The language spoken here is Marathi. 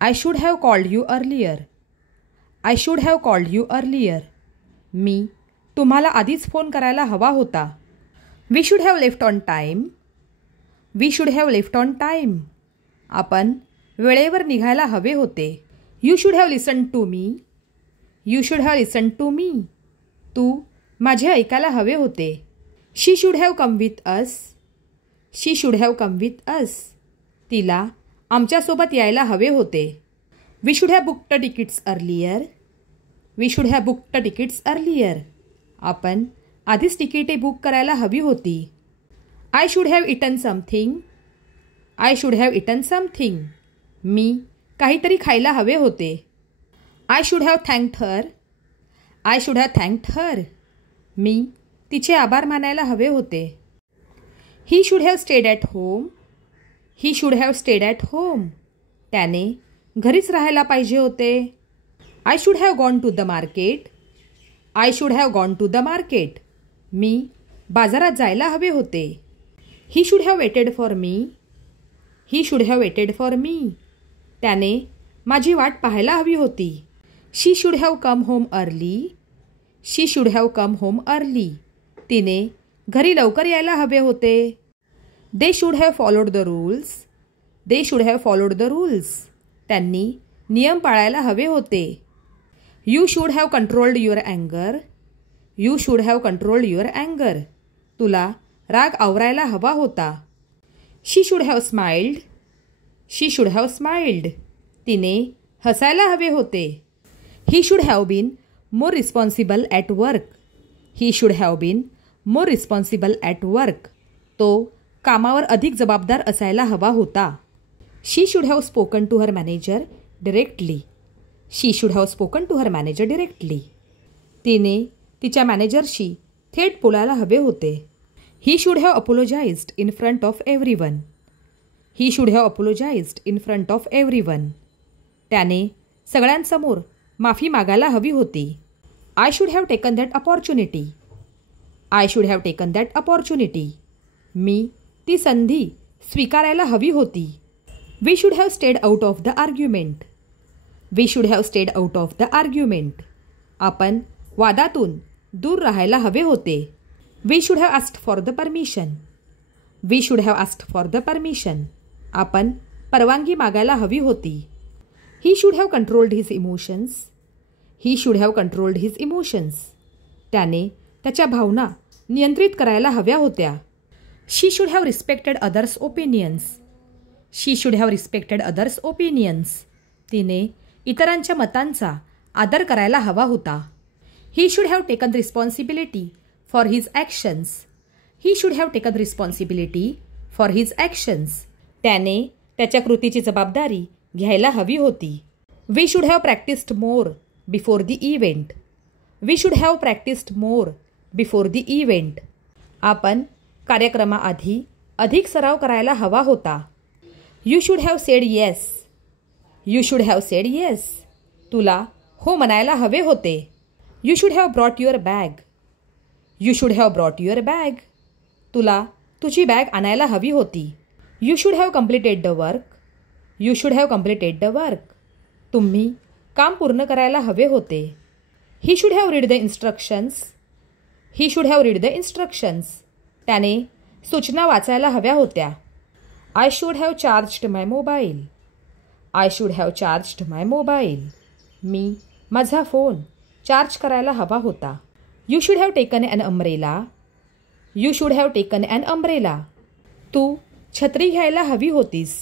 I should have called you earlier. I should have called you earlier. मी तुम्हाला आधीच फोन करायला हवा होता. We should have left on time. We should have left on time. आपण वेळेवर निघायला हवे होते. You should have listen to me. You should have listen to me. तू माझे ऐकायला हवे होते. She should have come with us. She should have come with us. तिला आमच्यासोबत यायला हवे होते. We should have booked tickets earlier. We should have booked tickets earlier. आपण आधीच तिकीटे बुक करायला हवी होती. I should have eaten something. I should have eaten something. मी काहीतरी खायला हवे होते. I should have thanked her. I should have thanked her. मी तिचे आभार मानायला हवे होते. He should have stayed at home. He should have stayed at home. त्याने घरीच राहायला पाहिजे होते. I should have gone to the market. I should have gone to the market. मी बाजारात जायला हवे होते. He should have waited for me. He should have waited for me. त्याने माझी वाट पाहायला हवी होती. She should have come home early. She should have come home early. तिने घरी लवकर यायला हवे होते. They should have followed the rules. They should have followed the rules. त्यांनी नियम पाळायला हवे होते. You should have controlled your अँगर. You should have controlled your अँगर. तुला राग आवरायला हवा होता. She should have smiled. She should have smiled. तिने हसायला हवे होते. He should have been more responsible at work. He should have been more responsible at work. तो कामावर अधिक जबाबदार असायला हवा होता. She should have spoken to her manager directly. She should have spoken to her manager directly. तिने तिच्या मॅनेजरशी थेट बोलायला हवे होते. He should have apologised in front of everyone. He should have apologised in front of everyone. त्याने सगळ्यांसमोर माफी मागायला हवी होती. I should have taken that opportunity. I should have taken that opportunity. मी ती संधी स्वीकारायला हवी होती. We should have stayed out of the argument. We should have stayed out of the argument. आपण वादातून दूर राहायला हवे होते. We should have asked for the permission. We should have asked for the permission. आपण परवानगी मागायला हवी होती. He should have controlled his emotions. He should have controlled his emotions. त्याने त्याच्या भावना नियंत्रित करायला हव्या होत्या. She should have respected others opinions. She should have respected others opinions. तिने इतरांच्या मतांचा आदर करायला हवा होता. He should have taken responsibility for his actions. He should have taken responsibility for his actions. त्याने त्याच्या कृतीची जबाबदारी घ्यायला हवी होती. We should have practised more before the event. We should have practised more before the event. आपण कार्यक्रमाआधी अधिक सराव करायला हवा होता. You should have said yes. You should have said yes. तुला हो म्हणायला हवे होते. You should have brought your bag. You should have brought your bag. तुला तुझी बॅग आणायला हवी होती. You should have completed the work. You should have completed the work. तुम्ही काम पूर्ण करायला हवे होते. He should have read the instructions. He should have read the instructions. त्याने सूचना वाचायला हव्या होत्या. I should have charged my mobile. I should have charged my mobile. मी माझा फोन चार्ज करायला हवा होता. You should have taken an umbrella. You should have taken an umbrella. तू छत्री घ्यायला हवी होतीस.